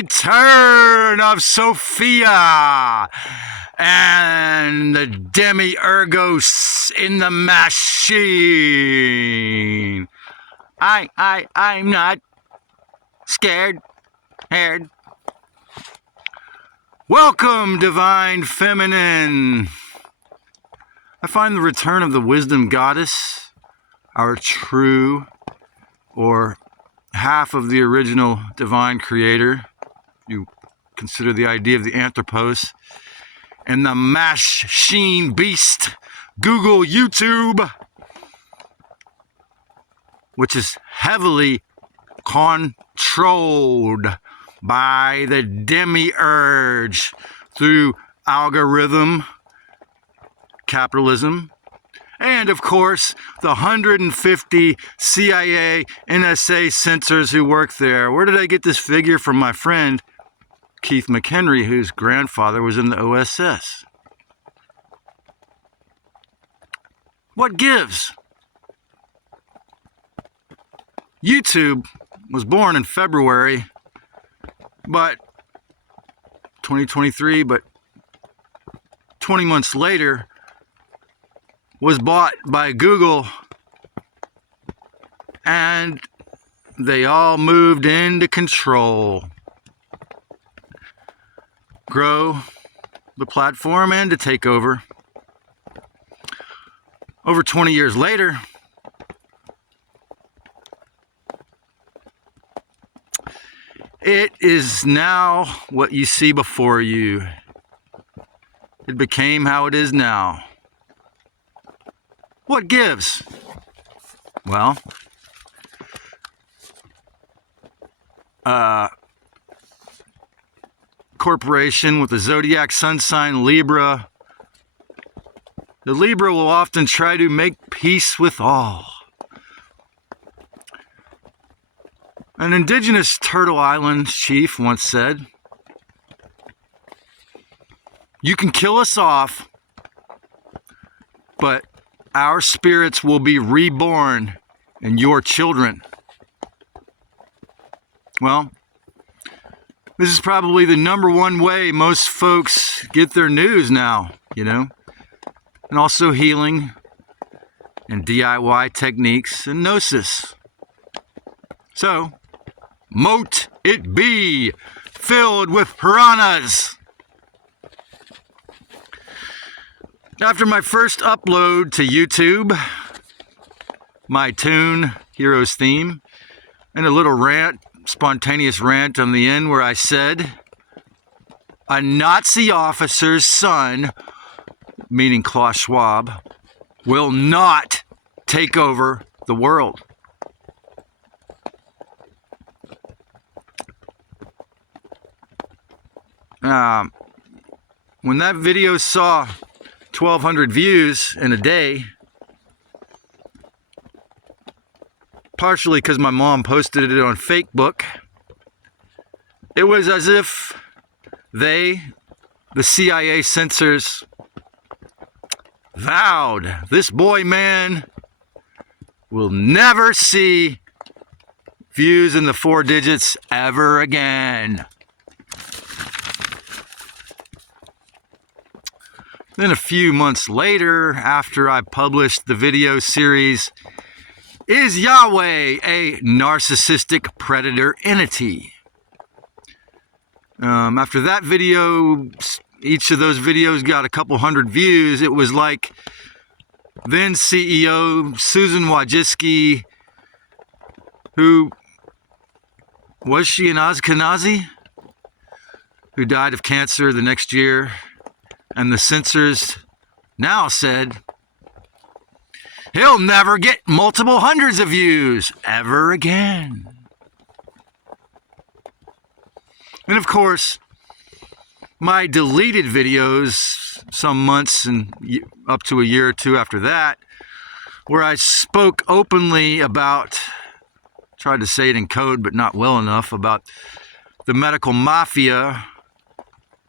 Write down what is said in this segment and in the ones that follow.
return of Sophia and the DEMIURGOS in the MASH-SHEEN. I'm not scared. Welcome, Divine Feminine. I find the return of the Wisdom Goddess, our true, or half of the original divine creator, you consider the idea of the Anthropos, and the MASH-SHEEN beast, Google, YouTube, which is heavily controlled by the demiurge through algorithm, capitalism, and of course the 150 CIA, NSA censors who work there. Where did I get this figure? From my friend Keith McHenry, whose grandfather was in the OSS. What gives? YouTube was born in February, but 2023, but 20 months later was bought by Google, and they all moved into control, grow the platform, and to take over. Over 20 years later, it is now what you see before you. It became how it is now. What gives? Well, corporation with the zodiac sun sign Libra. The Libra will often try to make peace with all. An indigenous Turtle Island chief once said, "You can kill us off, but our spirits will be reborn in your children." Well, this is probably the number one way most folks get their news now, and also healing and DIY techniques and gnosis. So, mote it be filled with piranhas. After my first upload to YouTube, my tune, Heroes Theme, and a little rant, spontaneous rant on the end where I said, a Nazi officer's son, meaning Klaus Schwab, will not take over the world. When that video saw 1,200 views in a day, partially because my mom posted it on Facebook, it was as if they, the CIA censors, vowed this boy man will never see views in the 4 digits ever again. Then a few months later, after I published the video series, "Is Yahweh a Narcissistic Predator Entity?" After that video, each of those videos got a couple hundred views. It was like then CEO Susan Wojcicki, who was she an Ashkenazi, who died of cancer the next year. And the censors now said, he'll never get multiple hundreds of views ever again. And of course, my deleted videos, some months and up to a year or two after that, where I spoke openly about, tried to say it in code but not well enough, about the medical mafia,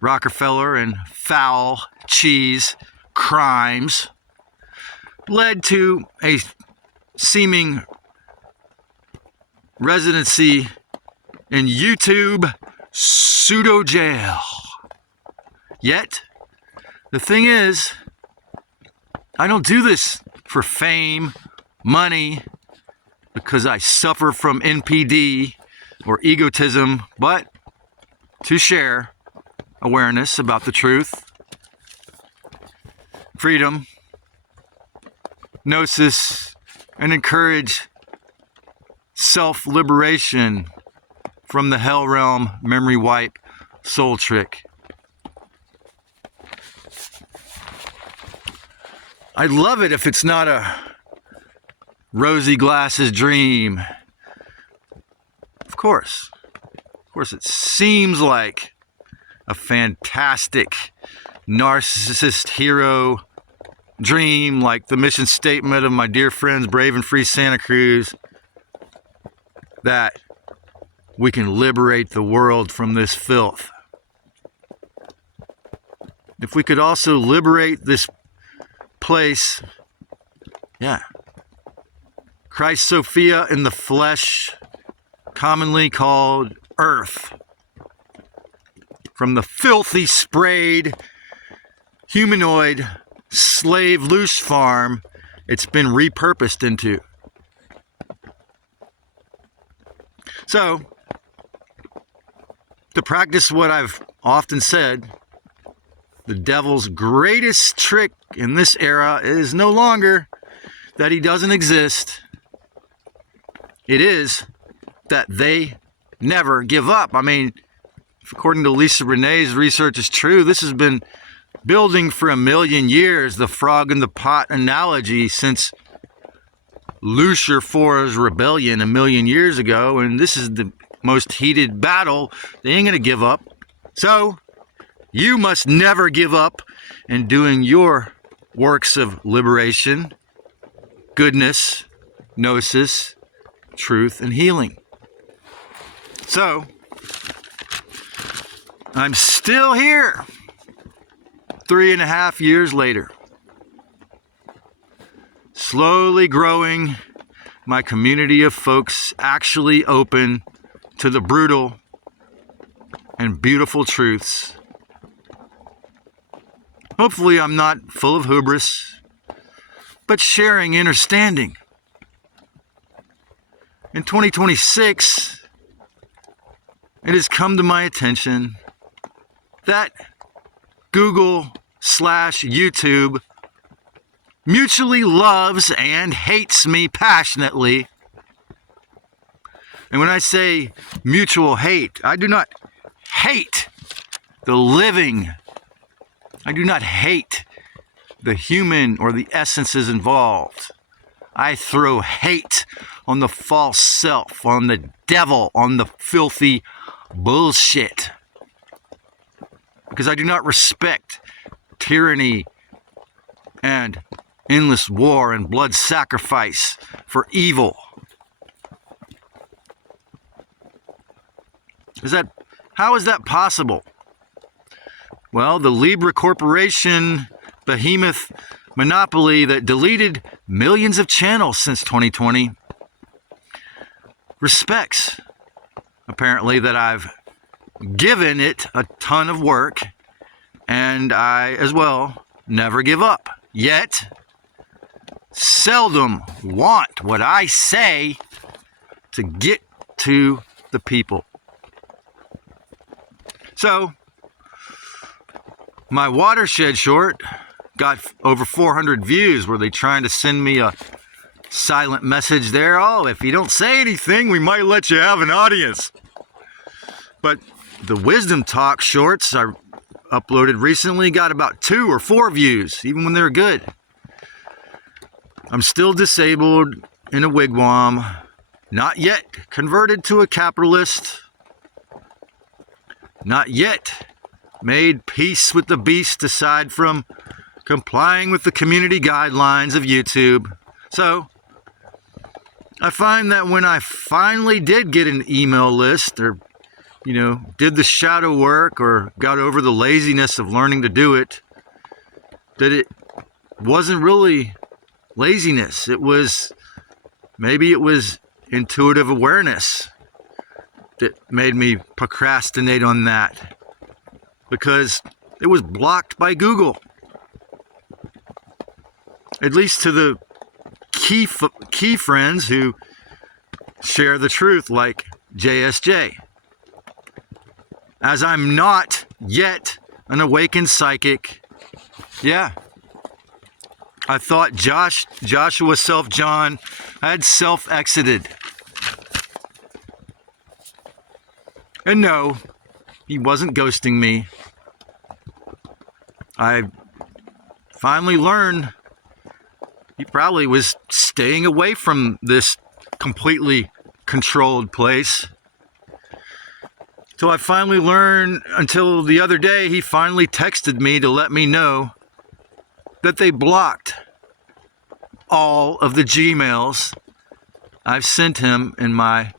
Rockefeller, and foul cheese crimes, led to a seeming residency in YouTube pseudo jail. Yet, the thing is, I don't do this for fame, money, because I suffer from NPD or egotism, but to share awareness about the truth, freedom, gnosis, and encourage self-liberation from the hell realm, memory wipe, soul trick. I'd love it if it's not a rosy glasses dream. Of course it seems like a fantastic narcissist hero dream, like the mission statement of my dear friends Brave and Free Santa Cruz, that we can liberate the world from this filth. If we could also liberate this place, Christ Sophia in the flesh, commonly called Earth, from the filthy, sprayed, humanoid, slave loose farm it's been repurposed into. So, to practice what I've often said, the devil's greatest trick in this era is no longer that he doesn't exist. It is that they never give up. I mean, if according to Lisa Renee's research is true, this has been building for 1,000,000 years, the frog in the pot analogy, since Lucifer IV's rebellion 1,000,000 years ago, and this is the most heated battle. They ain't gonna give up. So, you must never give up in doing your works of liberation, goodness, gnosis, truth, and healing. So, I'm still here 3.5 years later, slowly growing my community of folks actually open to the brutal and beautiful truths. Hopefully I'm not full of hubris, but sharing understanding. In 2026, it has come to my attention that Google/YouTube mutually loves and hates me passionately. And when I say mutual hate, I do not hate the living. I do not hate the human or the essences involved. I throw hate on the false self, on the devil, on the filthy bullshit. Because I do not respect tyranny and endless war and blood sacrifice for evil. How is that possible? Well, the Libra Corporation behemoth monopoly that deleted millions of channels since 2020 respects, apparently, that I've given it a ton of work, and I, as well, never give up. Yet, seldom want what I say to get to the people. So, my watershed short got over 400 views. Were they trying to send me a silent message there? Oh, if you don't say anything, we might let you have an audience. But the Wisdom Talk shorts I uploaded recently got about 2 or 4 views, even when they're good. I'm still disabled in a wigwam, not yet converted to a capitalist, not yet made peace with the beast aside from complying with the community guidelines of YouTube. So, I find that when I finally did get an email list, or did the shadow work, or got over the laziness of learning to do it, that it wasn't really laziness. Maybe it was intuitive awareness. that made me procrastinate on that, because it was blocked by Google. At least to the key friends who share the truth, like JSJ. As I'm not yet an awakened psychic, yeah, I thought Joshua Self-John had self-exited. And no, he wasn't ghosting me. I finally learned he probably was staying away from this completely controlled place. So I finally learned, until the other day, he finally texted me to let me know that they blocked all of the Gmails I've sent him in my,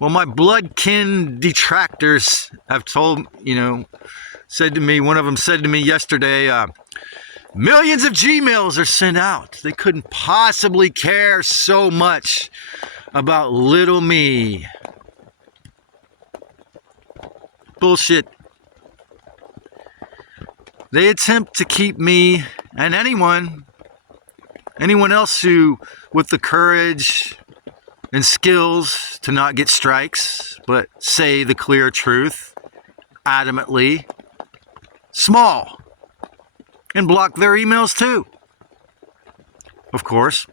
well, my blood kin detractors have told, said to me, one of them said to me yesterday, millions of Gmails are sent out. They couldn't possibly care so much about little me. Bullshit. They attempt to keep me and anyone else who, with the courage and skills to not get strikes, but say the clear truth adamantly, small, and block their emails too. Of course,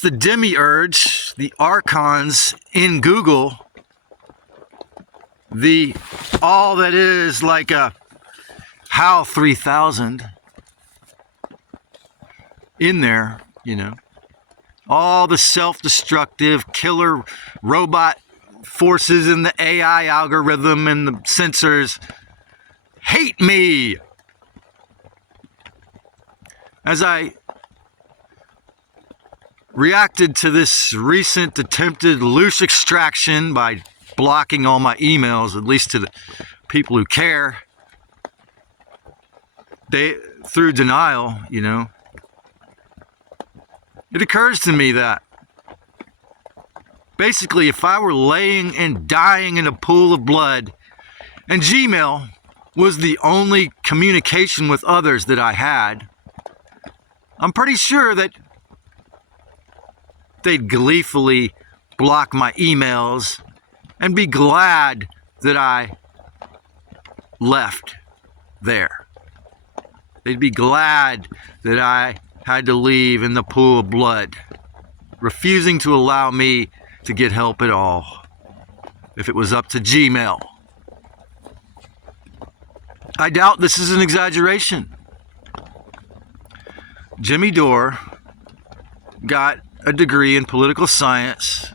the demiurge, the archons in Google, all that is like a HAL 3000 in there, all the self-destructive killer robot forces in the AI algorithm and the sensors hate me. As I reacted to this recent attempted loose extraction by blocking all my emails, at least to the people who care, through denial, it occurs to me that basically if I were laying and dying in a pool of blood and Gmail was the only communication with others that I had, I'm pretty sure that they'd gleefully block my emails and be glad that I left there. They'd be glad that I had to leave in the pool of blood, refusing to allow me to get help at all if it was up to Gmail. I doubt this is an exaggeration. Jimmy Dore got a degree in political science,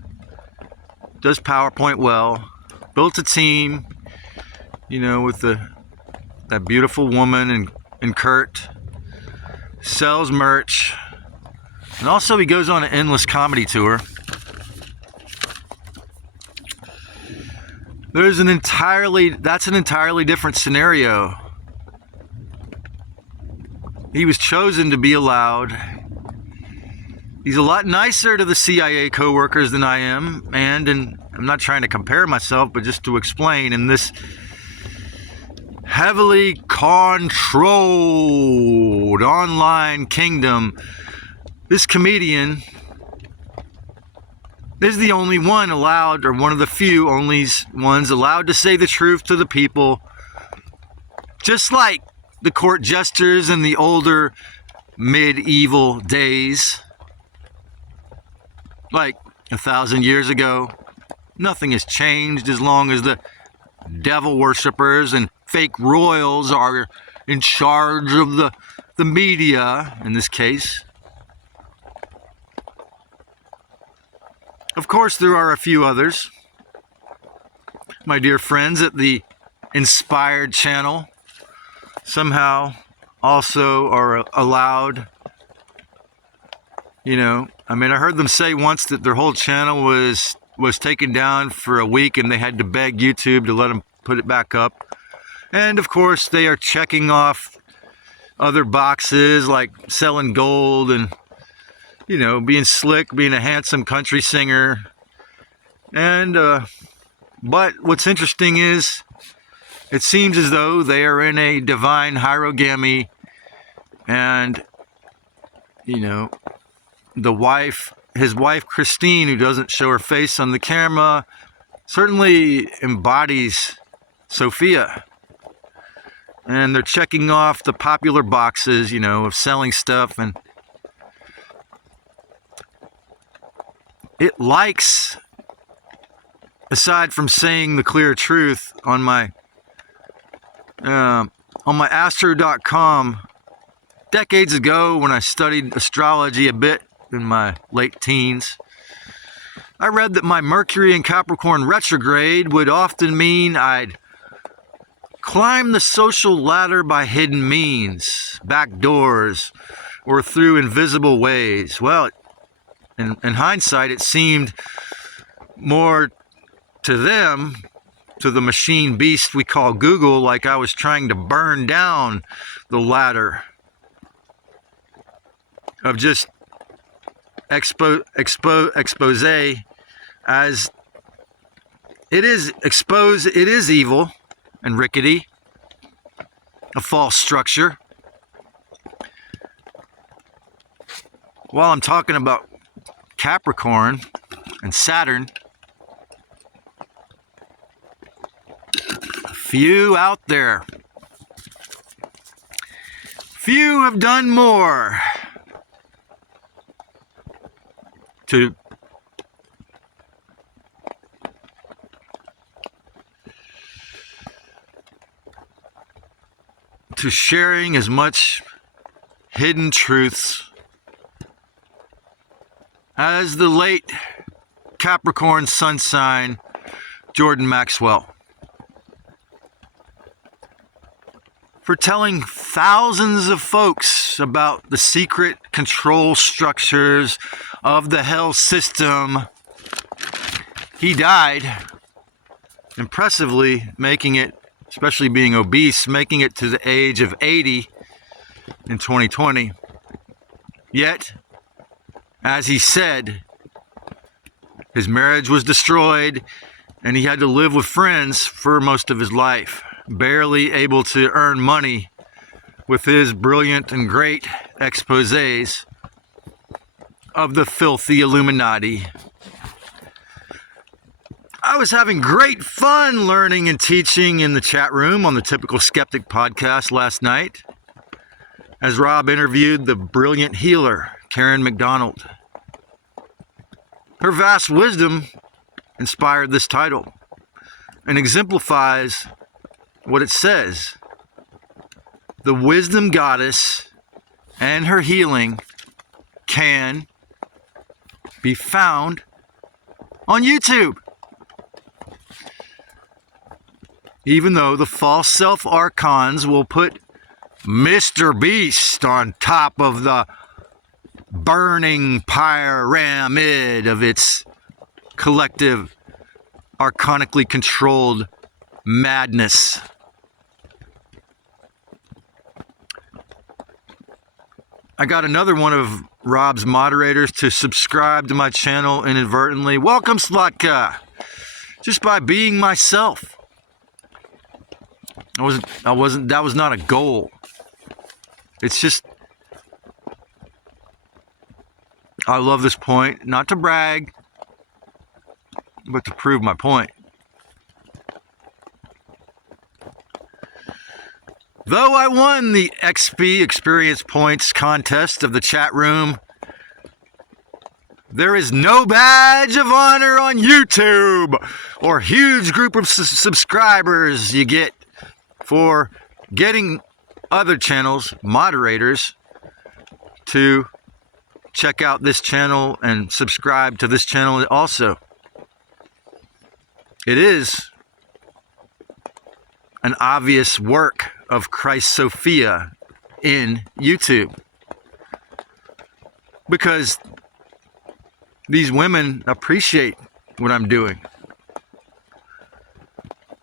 does PowerPoint well, built a team, with that beautiful woman and Kurt, sells merch, and also he goes on an endless comedy tour. That's an entirely different scenario. He was chosen to be allowed. He's a lot nicer to the CIA co-workers than I am, and I'm not trying to compare myself, but just to explain, in this heavily controlled online kingdom, this comedian is the only one allowed, or one of the few only ones allowed to say the truth to the people, just like the court jesters in the older medieval days, like 1,000 years ago. Nothing has changed as long as the devil worshippers and fake royals are in charge of the media, in this case. Of course, there are a few others. My dear friends at the Inspired channel somehow also are allowed. I heard them say once that their whole channel was taken down for a week and they had to beg YouTube to let them put it back up. And of course, they are checking off other boxes like selling gold and you know, being slick, being a handsome country singer. And, but what's interesting is, it seems as though they are in a divine hierogamy, and, you know, his wife Christine, who doesn't show her face on the camera, certainly embodies Sophia. And they're checking off the popular boxes, you know, of selling stuff, and it likes, aside from saying the clear truth, on my astro.com, decades ago when I studied astrology a bit in my late teens, I read that my Mercury in Capricorn retrograde would often mean I'd climb the social ladder by hidden means, back doors, or through invisible ways. Well, in hindsight, it seemed more to them, to the machine beast we call Google, like I was trying to burn down the ladder of just expose, as it is exposed. It is evil and rickety, a false structure. While I'm talking about Capricorn and Saturn, few out there, few have done more to sharing as much hidden truths as the late Capricorn sun sign Jordan Maxwell, for telling thousands of folks about the secret control structures of the hell system. He died, impressively making it, especially being obese, making it to the age of 80 in 2020. Yet, as he said, his marriage was destroyed and he had to live with friends for most of his life, barely able to earn money with his brilliant and great exposés of the filthy Illuminati. I was having great fun learning and teaching in the chat room on the Typical Skeptic podcast last night, as Rob interviewed the brilliant healer, Karen McDonald. Her vast wisdom inspired this title and exemplifies what it says. The wisdom goddess and her healing can be found on YouTube. Even though the false self-archons will put Mr. Beast on top of the burning pyramid of its collective, archonically controlled madness. I got another one of Rob's moderators to subscribe to my channel inadvertently. Welcome, Slotka. Just by being myself. That was not a goal. It's just, I love this point, not to brag, but to prove my point. Though I won the XP Experience Points contest of the chat room, there is no badge of honor on YouTube or huge group of subscribers you get for getting other channels, moderators, to check out this channel and subscribe to this channel also. It is an obvious work of Christ Sophia in YouTube, because these women appreciate what I'm doing.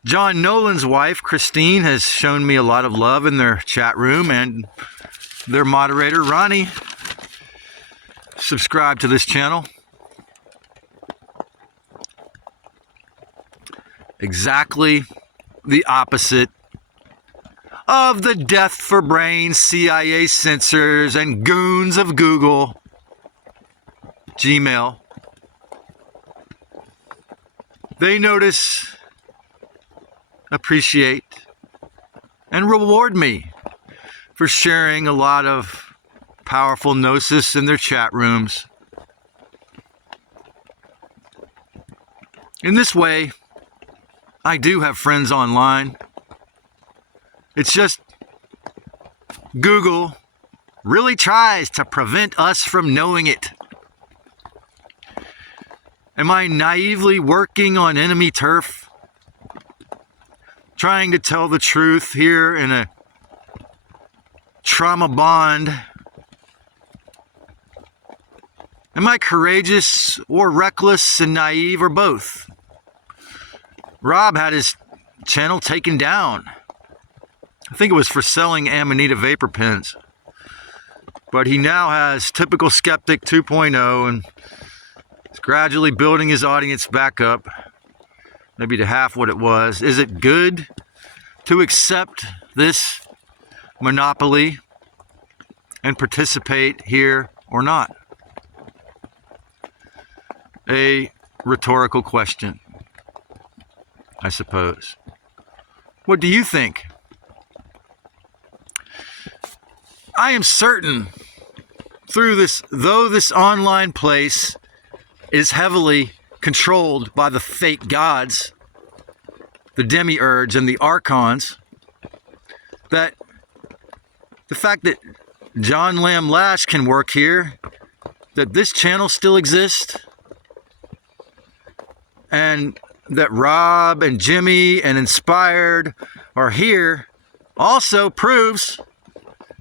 John Nolan's wife, Christine, has shown me a lot of love in their chat room, and their moderator, Ronnie, subscribe to this channel. Exactly the opposite of the death for brains, CIA censors, and goons of Google, Gmail. They notice, appreciate, and reward me for sharing a lot of powerful gnosis in their chat rooms. In this way, I do have friends online. It's just Google really tries to prevent us from knowing it. Am I naively working on enemy turf? Trying to tell the truth here in a trauma bond? Am I courageous or reckless and naive or both? Rob had his channel taken down. I think it was for selling Amanita vapor pens. But he now has Typical Skeptic 2.0 and is gradually building his audience back up, maybe to half what it was. Is it good to accept this monopoly and participate here or not? A rhetorical question, I suppose. What do you think? I am certain though this online place is heavily controlled by the fake gods, the demiurge and the archons, that the fact that John Lamb Lash can work here, that this channel still exists, and that Rob and Jimmy and Inspired are here, also proves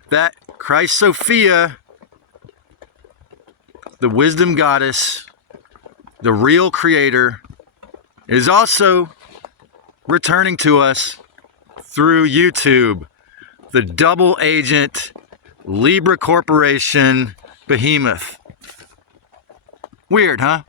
that Christ Sophia, the wisdom goddess, the real creator, is also returning to us through YouTube, the double agent Libra Corporation behemoth. Weird, huh?